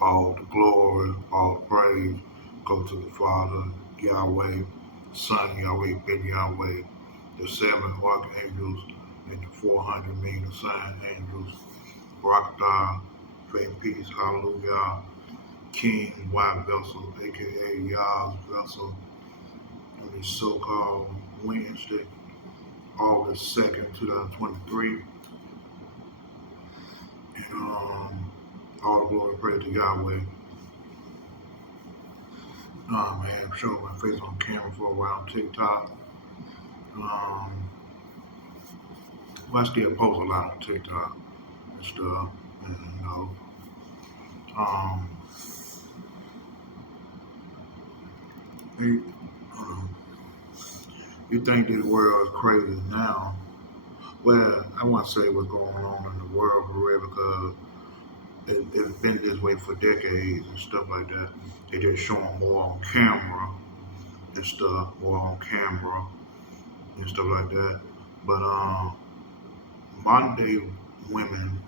All the glory, all the praise go to the Father, Yahweh, Son, Yahweh, Ben Yahweh, the seven archangels, and the 400 million assigned angels, Rakhtah, faith, peace, hallelujah, King, white vessel, aka YAH'S vessel, on this so-called Wednesday, August 2nd, 2023. And all the glory, praise to Yahweh. Man, I'm showing my face on camera for a while on TikTok. Well, I still post a lot on TikTok and stuff, and um, you, you think this world is crazy now? Well, I want to say what's going on in the world for real because it's been this way for decades and stuff like that. They just showing more on camera and stuff, more on camera and stuff like that. But modern day women,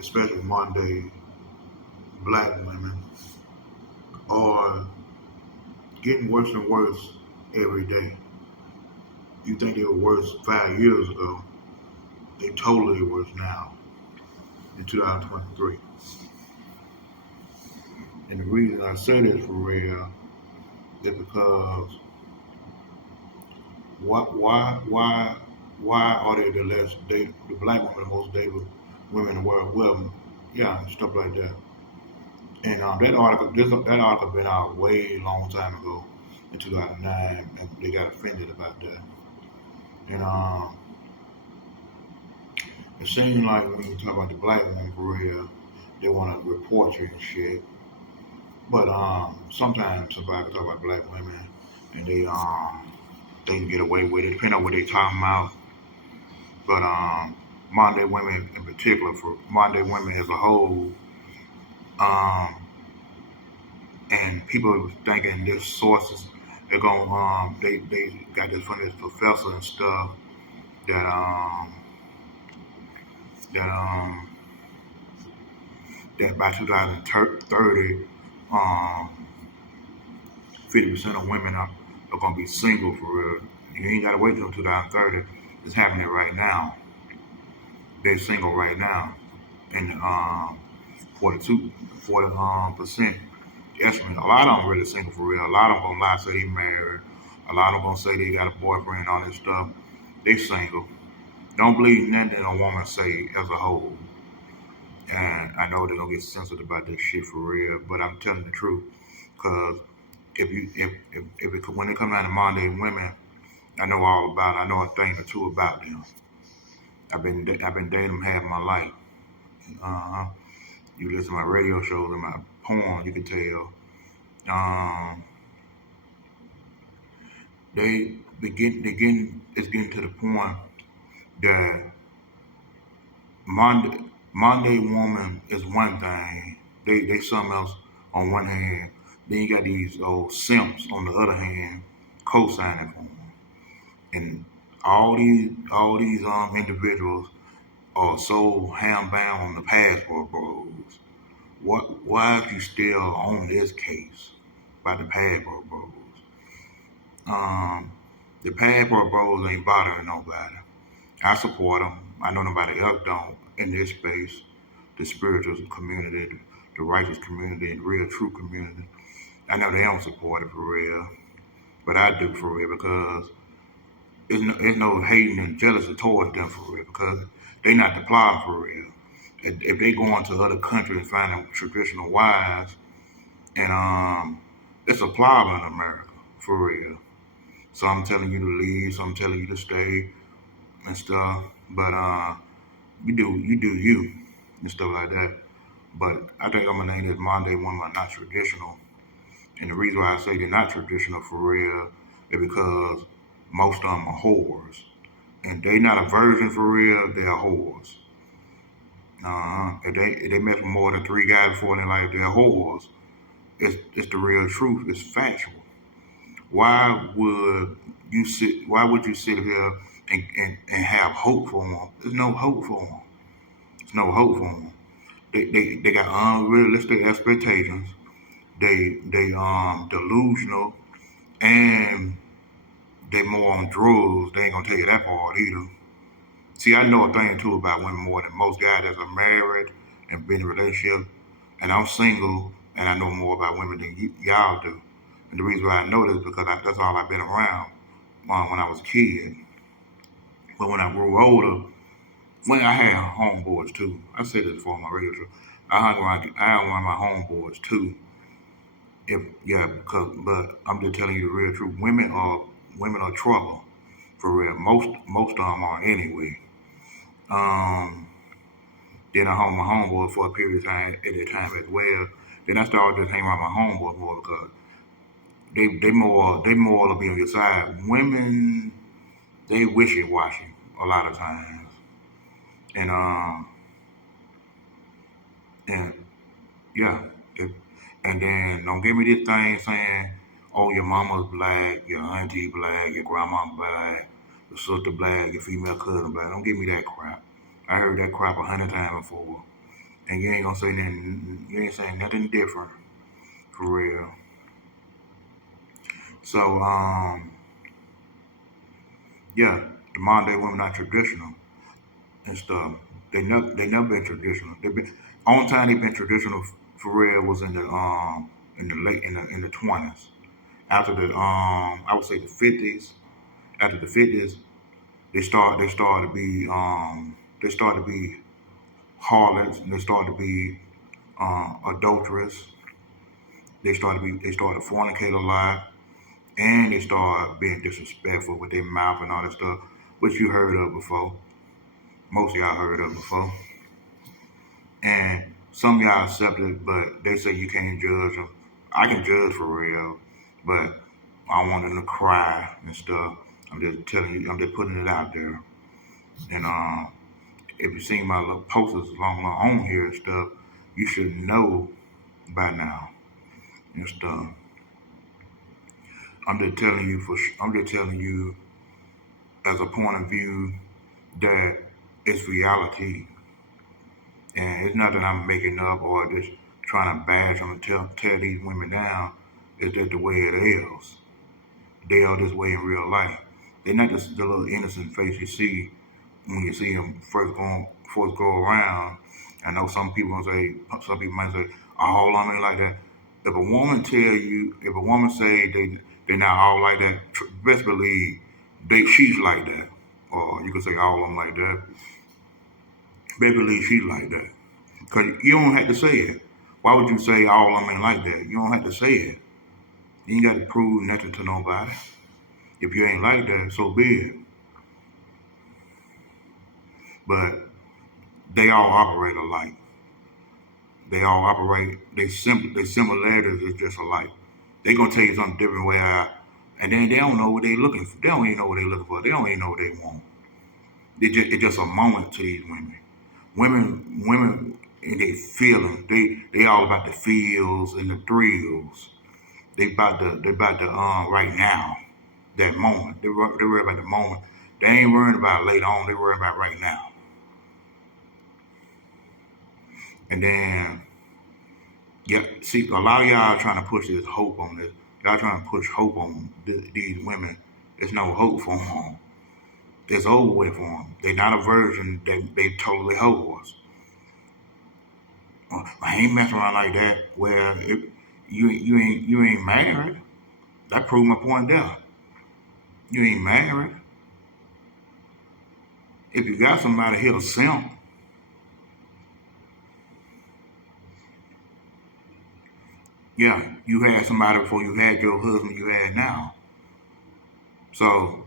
especially modern day black women, are getting worse and worse every day. You think they were worse 5 years ago, they totally worse now in 2023. And the reason I say this for real is because why are they the black women the most dated women in the world? Well, yeah, stuff like that. And that article been out way long time ago in 2009, and they got offended about that. And it seems like when you talk about the black woman for real, they want to report you and shit. But sometimes somebody can talk about black women and they can get away with it, depending on what they talking about. But modern day women in particular, for modern day women as a whole, um, and people thinking this sources they're going they got this from this professor and stuff that that that by 2030 um 50% of women are gonna be single for real. You ain't gotta wait till 2030. It's happening right now. They're single right now. And 42 40% estimate. A lot of them really single for real. A lot of them gonna lie, say they married. A lot of them gonna say they got a boyfriend, all this stuff. They single. Don't believe nothing a woman say as a whole. And I know they're gonna get sensitive about this shit for real, but I'm telling the truth. Cause when it comes down to modern day women, I know all about it. I know a thing or two about them. I've been dating them half my life. Uh-huh. You listen to my radio shows and my porn, you can tell. Um, it's getting to the point that Monday Monday woman is one thing. They something else on one hand. Then you got these old simps on the other hand, co-signing for them. And all these individuals are so ham-bound on the passport bros. Why is you still on this case by the passport bros? Um, the passport bros ain't bothering nobody. I support them. I know nobody else don't in this space. The spiritual community, the righteous community, the real true community. I know they don't support it for real, but I do for real because there's no hating and jealousy towards them for real because they not the problem for real. If they go into other countries and find traditional wives, and it's a problem in America for real. So I'm telling you to leave, so I'm telling you to stay and stuff. But you do you and stuff like that. But I think I'm gonna name this Monday women are not traditional. And the reason why I say they're not traditional for real is because most of them are whores. And they not a virgin for real, they're whores. If they mess with more than three guys before in their life, they're whores. It's the real truth. It's factual. Why would Why would you sit here and have hope for them? There's no hope for them. There's no hope for them. They got unrealistic expectations. They delusional, and they more on drugs. They ain't gonna tell you that part either. See, I know a thing too about women more than most guys that are married and been in a relationship, and I'm single, and I know more about women than y'all do. And the reason why I know this is because that's all I've been around when I was a kid. But when I grew older, when I had homeboys too, I said this before on my radio show. I hung around my homeboys too. If yeah, because but I'm just telling you the real truth. Women are trouble for real. Most of them are anyway. Um, then I hung my homeboy for a period of time at that time as well. Then I started just hanging around my homeboy more because they more to be on your side. Women they wishy washy a lot of times, and and yeah, if, and then don't give me this thing saying, oh your mama's black, your auntie black, your grandma black, your sister black, your female cousin black. Don't give me that crap. I heard that crap 100 times before, and you ain't gonna say nothing. You ain't saying nothing different for real. So yeah, the modern day women not traditional and stuff. They never been traditional. They been only time they been traditional for real was in the late in the 20s. After the I would say the 50s. After the 50s, they started to be harlots and they started to be adulterous. They started to fornicate a lot and they started being disrespectful with their mouth and all that stuff, which you heard of before. Most of y'all heard of before. And some of y'all accept it, but they say you can't judge them. I can judge for real, but I want them to cry and stuff. I'm just telling you, I'm just putting it out there. And if you seen my little posters along on here and stuff, you should know by now and stuff. I'm just telling you as a point of view that it's reality, and it's not that I'm making up or just trying to bash them and tear these women down. It's just the way it is. They are this way in real life. They're not just the little innocent face you see when you see them first go around. I know some people might say, all on me like that. If a woman say they're not all like that, best believe she's like that. Or you could say all of them like that. Best believe she's like that. Cause you don't have to say it. Why would you say all of them like that? You don't have to say it. You ain't got to prove nothing to nobody. If you ain't like that, so be it. But they all operate alike. They all operate. They similarities is just alike. They gonna tell you something different way out, and then they don't know what they looking for. They don't even know what they looking for. They don't even know what they want. It's just a moment to these women. Women, and they feeling. They all about the feels and the thrills. They about the right now, that moment. They worry about the moment. They ain't worrying about later on. They worry about right now. And then yeah, see, a lot of y'all trying to push this hope on this. Y'all trying to push hope on these women. There's no hope for them. It's over with for them. They're not a virgin. They totally whores. I ain't messing around like that. Well, if you ain't married. That proved my point there. You ain't married. If you got somebody here, simp. Yeah, you had somebody before you had your husband you had now. So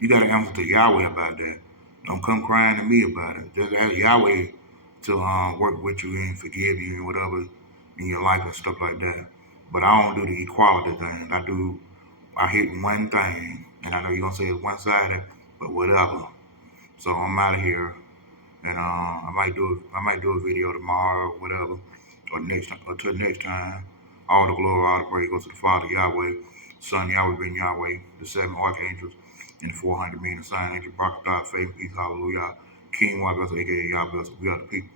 you got to answer to Yahweh about that. Don't come crying to me about it. Just ask Yahweh to work with you and forgive you and whatever in your life and stuff like that. But I don't do the equality thing. I hit one thing, and I know you're gonna say it's one sided, but whatever. So I'm out of here, and I might do a video tomorrow or whatever, or till next time. All the glory, all the praise goes to the Father Yahweh, Son Yahweh ben Yahweh, the seven archangels, and the 400 million sign angel, Prophet God, faith, peace, hallelujah. King Yahweh, aka Yahweh, we are the people.